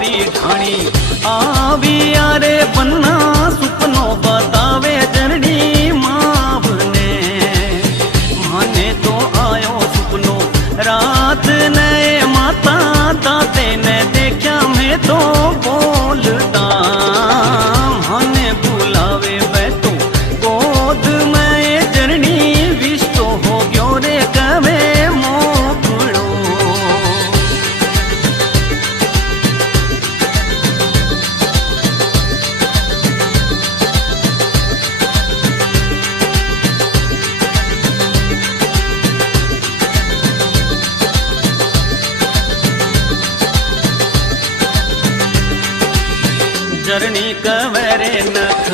मारी ढाणी आवी यारे बन्ना सुपनो बतावे जरनी मावने माने तो आयो सुपनो रात ने माता दाते ने देखा मैं तो बोलता माने बुलावे बैठो गोद में जरनी विष तो हो गयो रे कवे मोकड़ो। जरनी कवरे नख